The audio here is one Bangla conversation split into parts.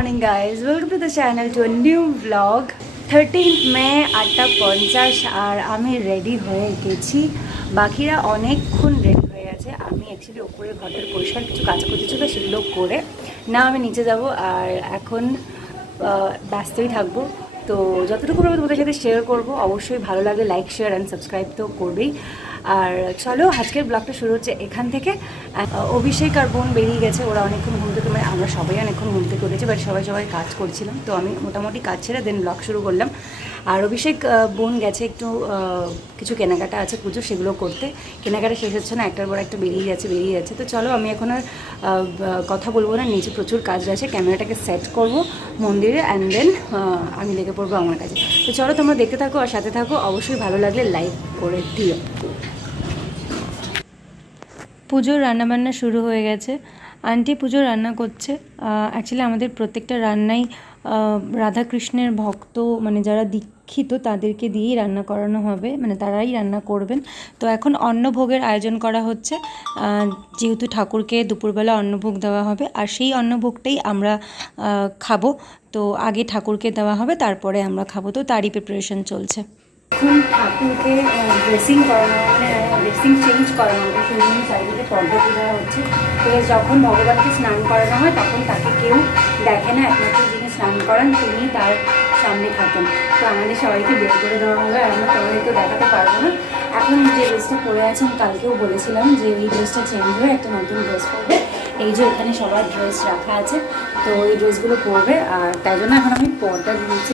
morning guys, welcome to the channel to a new vlog. 13th May 8:50 আর আমি রেডি হয়ে গেছি। বাকিরা অনেকক্ষণ রেডি হয়ে আছে। আমি অ্যাকচুয়ালি উপরে ঘরের পরিষ্কার কিছু কাচাকুচি ছিল সেগুলো করে না আমি নিচে যাব। আর এখন ব্যস্তই থাকবো, তো যতটুকু পারবো তোমাদের সাথে শেয়ার করবো। অবশ্যই ভালো লাগলে লাইক শেয়ার অ্যান্ড সাবস্ক্রাইব তো করবেই। আর চলো আজকের ব্লগটা শুরু হচ্ছে এখান থেকে। অভিষেক আর বোন বেরিয়ে গেছে, ওরা অনেকক্ষণ ঘুম থেকে, মানে আমরা সবাই অনেকক্ষণ ঘুম থেকে উঠেছি, বাট সবাই কাজ করছিলাম, তো আমি মোটামুটি কাজ ছেড়ে দেন ব্লগ শুরু করলাম। আর অভিষেক বোন গেছে একটু কিছু কেনাকাটা আছে পুজো, সেগুলো করতে। কেনাকাটা শেষ হচ্ছে না, একটার পর একটা বেরিয়ে যাচ্ছে। তো চলো আমি এখন আর কথা বলবো না, নিচে প্রচুর কাজ আছে, ক্যামেরাটাকে সেট করব মন্দিরে, অ্যান্ড দেন আমি লেগে পড়বো আমার কাছে। তো চলো তোমরা দেখতে থাকো আর সাথে থাকো, অবশ্যই ভালো লাগলে লাইক করে দিও। পুজোর রান্নাবান্না শুরু হয়ে গেছে। আন্টি পুজোর রান্না করছে। অ্যাকচুয়ালি আমাদের প্রত্যেকটা রান্নাই রাধাকৃষ্ণের ভক্ত, মানে যারা দীক্ষিত তাদেরকে দিয়েই রান্না করানো হবে, মানে তারাই রান্না করবেন। তো এখন অন্নভোগের আয়োজন করা হচ্ছে, যেহেতু ঠাকুরকে দুপুরবেলা অন্নভোগ দেওয়া হবে, আর সেই অন্নভোগটাই আমরা খাবো। তো আগে ঠাকুরকে দেওয়া হবে, তারপরে আমরা খাবো, তো তারই প্রিপারেশন চলছে। এখন ঠাকুরকে ড্রেসিং করানো, মানে ড্রেসিং চেঞ্জ করানো হবে, সেই জন্য চারিদিকে পর্দা দেওয়া হচ্ছে। তো যখন ভগবানকে স্নান করানো হয় তখন তাকে কেউ দেখে না, একমাত্র যিনি স্নান করান তিনি তার সামনে থাকেন। তো আমাদের সবাইকে বের করে দেওয়া হবে, আর আমরা তোমাদেরকেও দেখাতে পারবো না। এখন যে ড্রেসটা পরে আছি, আমি কালকেও বলেছিলাম যে এই ড্রেসটা চেঞ্জ হয়ে একটা নতুন ড্রেস পরবে। এই যে এখানে সবার ড্রেস রাখা আছে, তো এই ড্রেসগুলো পরবে, আর তাই জন্য এখন আমি পর্দা দিয়েছি।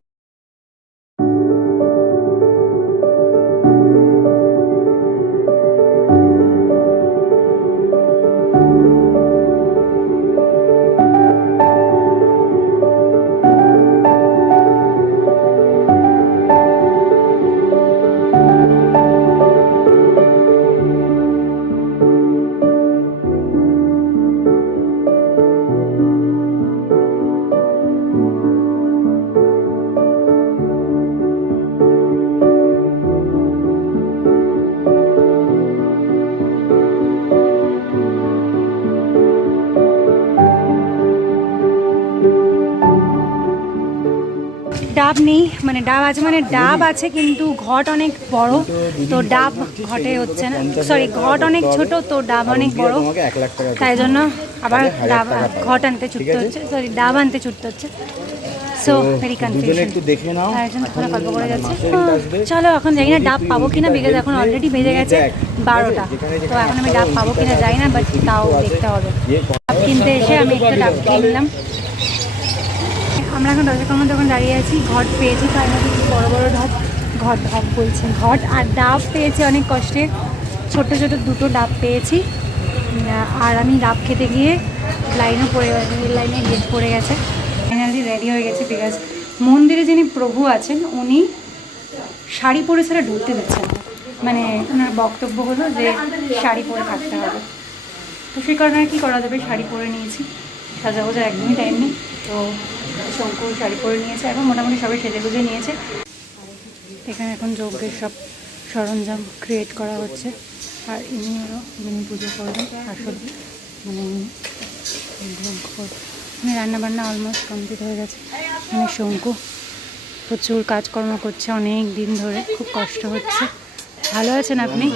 ডাব নেই, মানে ডাব আছে, মানে ডাব আছে কিন্তু ঘট অনেক বড়, তো ডাব ঘটে হচ্ছে না, সরি ঘট অনেক ছোট, তো ডাব অনেক বড়, তাই জন্য আবার ডাব ঘট আনতে ছুটতে হচ্ছে, সরি ডাব আনতে ছুটতে হচ্ছে। সো ভেরি কনফিউশন, গল্প করে যাচ্ছে। চলো এখন জানি না ডাব পাবো কিনা, বিকজ এখন অলরেডি বেজে গেছে 12টা, তো এখন আমি ডাব পাবো কিনা যাই না, বাট তাও দেখতে হবে। ডাব কিনতে এসে আমি একটা ডাব কিনলাম। আমরা এখন দর্শকর্মার দোকান দাঁড়িয়ে আছি, ঘট পেয়েছি ফাইনালি, বড় বড় ঘট বলছে, ঘট আর ডাব পেয়েছি অনেক কষ্টে, ছোট দুটো ডাব পেয়েছি। আর আমি ডাব খেতে গিয়ে লাইনও পড়ে গেছে, লাইনে গেট পড়ে গেছে। ফাইনালি রেডি হয়ে গেছে, বিকজ মন্দিরে যিনি প্রভু আছেন উনি শাড়ি পরে ছাড়া ঢুকতে দিচ্ছেন না, মানে ওনার বক্তব্য হলো যে শাড়ি পরে থাকতে হবে। তো সেই কারণে আর কী করা যাবে, শাড়ি পরে নিয়েছি, সাজাগোজা একদমই টাইম নেই। তো শঙ্কর শাড়ি পরে নিয়েছে, এখন মোটামুটি সবাই সেজে গুজে নিয়েছে। এখানে এখন যজ্ঞের সব সরঞ্জাম ক্রিয়েট করা হচ্ছে, আর ইনি হলো যিনি পুজো করবেন আসল, মানে রান্নাবান্না অলমোস্ট কমপ্লিট হয়ে গেছে। এখানে শঙ্কু প্রচুর কাজকর্ম করছে অনেক দিন ধরে, খুব কষ্ট হচ্ছে। ভালো আছেন আপনি?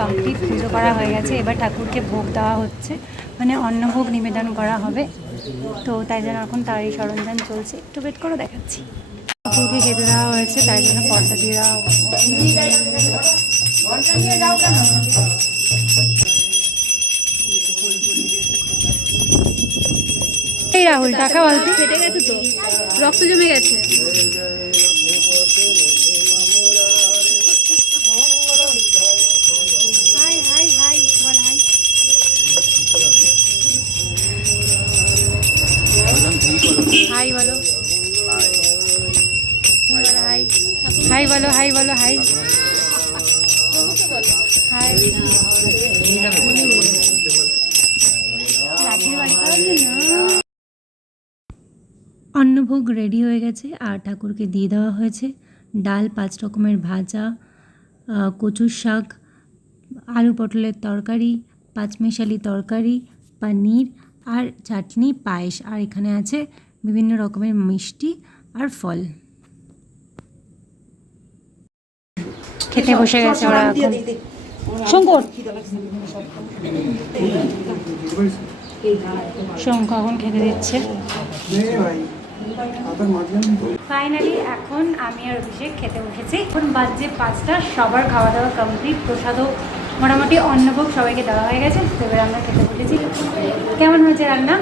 কমপ্লিট পুজো করা হয়ে গেছে, এবার ঠাকুরকে ভোগ দেওয়া হচ্ছে, মানে অন্নভোগ নিবেদন করা হবে। তো তাই জন্য এখন তারই সরঞ্জাম চলছে, একটু ওয়েট করে দেখাচ্ছি। ঠাকুরকে খেতে দেওয়া হয়েছে, তাই জন্য পর্দা দিয়ে দেওয়া হচ্ছে। এই রাহুল টাকা বলতে ফেটে গেছে, তো রক্ত জমে গেছে। हाय बोलो, हाय बोलो, हाय बोलो, हाय। অন্নভোগ রেডি হয়ে গেছে আর ঠাকুরকে দিয়ে দেওয়া হয়েছে ডাল, 5 রকমের ভাজা, কচুর শাক, আলু পটলের তরকারি, পাঁচমিশালি তরকারি, পনির আর চাটনি, পায়েস, আর এখানে আছে বিভিন্ন রকমের মিষ্টি আর ফল। খেতে বসে গেছে ওরা এখন। শঙ্কর এখন খেতে দিচ্ছে। ফাইনালি এখন আমি আর অভিষেক খেতে বসেছি। এখন বাজে 5টা, সবার খাওয়া দাওয়া কমপ্লিট, প্রসাদও মোটামুটি অন্নভোগ সবাইকে দেওয়া হয়ে গেছে। তো এবার আমরা খেতে বসেছি। কেমন হয়েছে রান্না?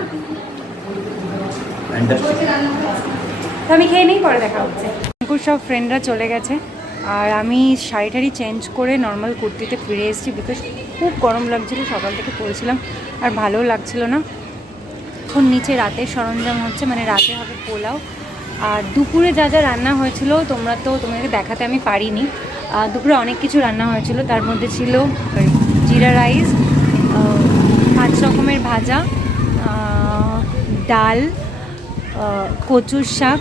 তো আমি খেয়ে নেই, পরে দেখা হচ্ছে। সব ফ্রেন্ডরা চলে গেছে আর আমি শাড়ি চেঞ্জ করে নর্মাল কুর্তিতে ফিরে এসেছি, বিকজ খুব গরম লাগছিল, সকাল থেকে পরেছিলাম আর ভালোও লাগছিল না। এখন নিচে রাতের সরঞ্জাম হচ্ছে, মানে রাতে হবে পোলাও। আর দুপুরে যা যা রান্না হয়েছিল তোমাদেরকে দেখাতে আমি পারিনি। দুপুরে অনেক কিছু রান্না হয়েছিল, তার মধ্যে ছিল জিরা রাইস, 5 রকমের ভাজা, ডাল, কচুর শাক,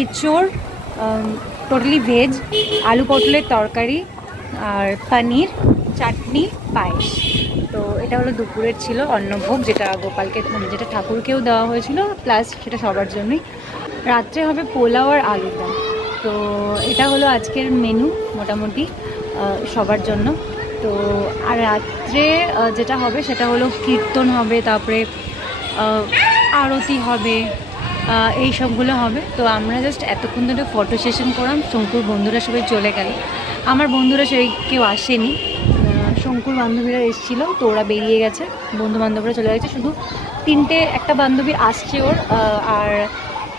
এঁচোড়, টোটালি ভেজ, আলু পটলের তরকারি আর পনির, চাটনি, পায়েস। তো এটা হলো দুপুরের ছিল অন্নভোগ, যেটা গোপালকে যেটা ঠাকুরকেও দেওয়া হয়েছিল, প্লাস সেটা সবার জন্যই। রাত্রে হবে পোলাও আর আলুর দম। তো এটা হলো আজকের মেনু মোটামুটি সবার জন্য। তো আর রাত্রে যেটা হবে সেটা হলো কীর্তন হবে, তারপরে আরতি হবে, এই সবগুলো হবে। তো আমরা জাস্ট এতক্ষণ ধরে ফটো সেশন করলাম। শঙ্কুর বন্ধুরা সবাই চলে গেল, আমার বন্ধুরা সেই কেউ আসেনি। শঙ্কুর বান্ধবীরা এসেছিলো, তো ওরা বেরিয়ে গেছে, বন্ধু বান্ধবরা চলে গেছে। শুধু একটা বান্ধবী আসছে ওর, আর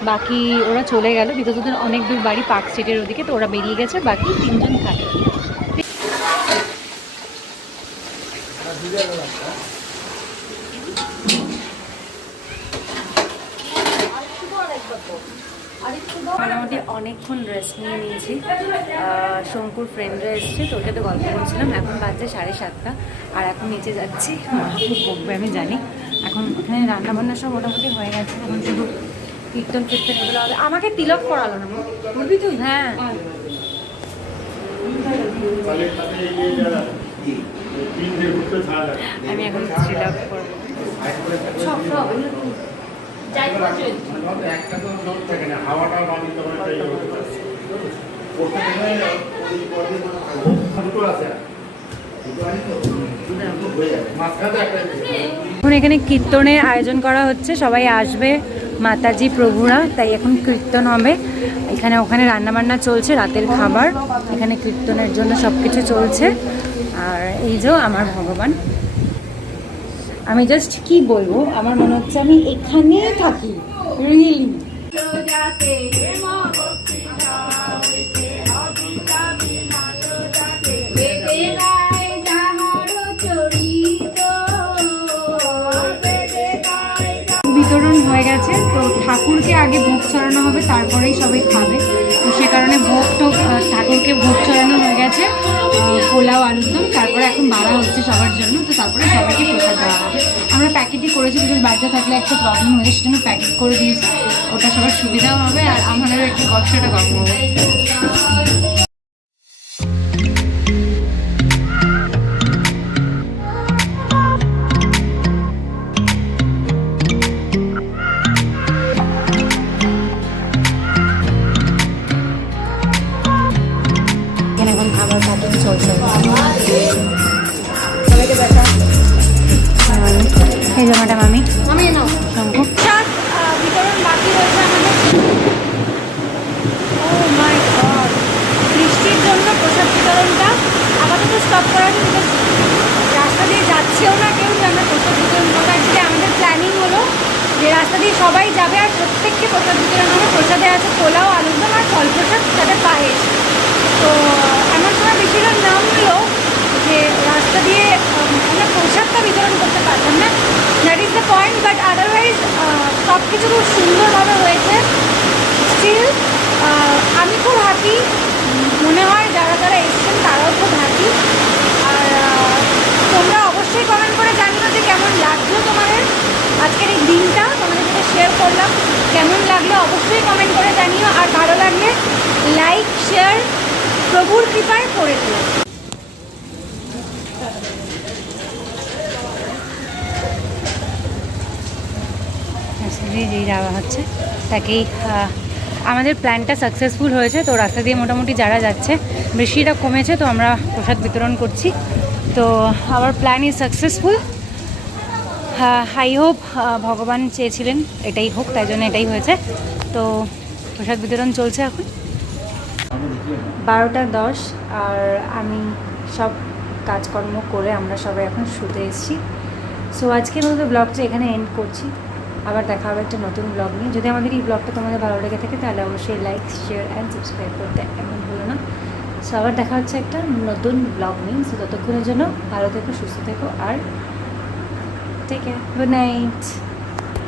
বাকি ওরা চলে গেল। বিদ্যুতের অনেক দূর বাড়ি, পার্ক স্ট্রিটের ওদিকে, তো ওরা বেরিয়ে গেছে, বাকি 3 জন থাকে। মোটামুটি অনেকক্ষণ রেস্ট নিয়ে নিয়েছি। শঙ্কুর ফ্রেন্ডরা এসছে, তো ওকে তো গল্প করছিলাম। এখন বাজছে 7:30 আর এখন নিচে যাচ্ছি। খুব বকবে আমি জানি। এখন ওখানে রান্নাবান্না সব মোটামুটি হয়ে গেছে, এখন শুধু কীর্তন এগুলো হবে। আমাকে তিলক করালো না, করবি তুই? হ্যাঁ, আমি এখন তিলক করবো। এখন এখানে কীর্তনের আয়োজন করা হচ্ছে, সবাই আসবে, মাতাজি প্রভুরা, তাই এখন কীর্তন হবে। ওখানে রান্নাবান্না চলছে, রাতের খাবার, এখানে কীর্তনের জন্য সব কিছু চলছে। আর এই যে আমার ভগবান, আমি জাস্ট কি বলবো, আমার মনে হচ্ছে আমি এখানেই থাকি, রিয়েলি। বিতরণ হয়ে গেছে, তো ঠাকুরকে আগে ভোগ চড়ানো হবে, তারপরেই সবাই খাবে। তো সে কারণে ঠাকুরকে ভোগ চড়ানো হয়ে গেছে, পোলাও, আলুর দম, তারপরে এখন বাড়া হচ্ছে সবার জন্য। তো তারপরে সবাইকে প্রসাদ দেওয়া হবে। আমরা প্যাকেটই করেছি, বিকজ বাড়িতে থাকলে একটা প্রবলেম হয়েছে, সেজন্য প্যাকেট করে দিয়েছি। ওটা সবার সুবিধাও হবে আর আমাদেরও একটু কষ্টটা কম হবে। এখন খাবার প্যাকেট চলছে, সবাইকে দেখা। এই যে ম্যাডাম, আমি শঙ্কু। বিতরণ বাকি রয়েছে আমাদের। ও মাই গড, বৃষ্টির জন্য প্রসাদ বিতরণটা আপাতত স্টপ করা হয়েছে। রাস্তা দিয়ে যাচ্ছেও না কেউ, যে আমরা প্রসাদ বিতরণ করবো। অ্যাকচুয়ালি আমাদের প্ল্যানিং হলো যে রাস্তা দিয়ে সবাই যাবে আর প্রত্যেককে প্রসাদ বিতরণ হবে। প্রসাদে আছে পোলাও, আলুর দম আর ফল প্রসাদ, সাথে পায়েস। তো এমন সময় বেশিরভাগ নাম হলো যে রাস্তা দিয়ে আমরা প্রসাদটা বিতরণ করতে পারতাম না, that is the point. But otherwise সব কিছু খুব সুন্দরভাবে হয়েছে। স্টিল আমি খুব হ্যাপি, মনে হয় যারা যারা এসেছেন তারাও খুব হ্যাপি। আর তোমরা অবশ্যই কমেন্ট করে জানিও যে কেমন লাগলো তোমাদের আজকের এই দিনটা, তোমাদের সাথে শেয়ার করলাম। কেমন লাগলো অবশ্যই কমেন্ট করে জানিও, আর ভালো লাগলে লাইক শেয়ার প্রভুর কৃপায় করে দিও। যেই যাওয়া হচ্ছে তাকেই আমাদের প্ল্যানটা সাকসেসফুল হয়েছে। তো রাস্তা দিয়ে মোটামুটি যারা যাচ্ছে, বৃষ্টিটা কমেছে, তো আমরা প্রসাদ বিতরণ করছি। তো hour plan is successful. I hope ভগবান চেয়েছিলেন এটাই হোক, তাই জন্য এটাই হয়েছে। তো প্রসাদ বিতরণ চলছে এখন 12:10, আর আমি সব কাজকর্ম করে আমরা সবাই এখন শুতে এসেছি। সো আজকের মতো ব্লগটা এখানে এন্ড করছি। আবার দেখা হবে একটা নতুন ব্লগ নিয়ে। যদি আমাদের এই ব্লগটা তোমাদের ভালো লেগে থাকে তাহলে অবশ্যই লাইক শেয়ার অ্যান্ড সাবস্ক্রাইব করতে এমন হলো না। সো আবার দেখা হচ্ছে একটা নতুন ব্লগ নিয়ে। সো ততক্ষণের জন্য ভালো থেকো, সুস্থ থেকো, আর টেক কেয়ার, গুড নাইট।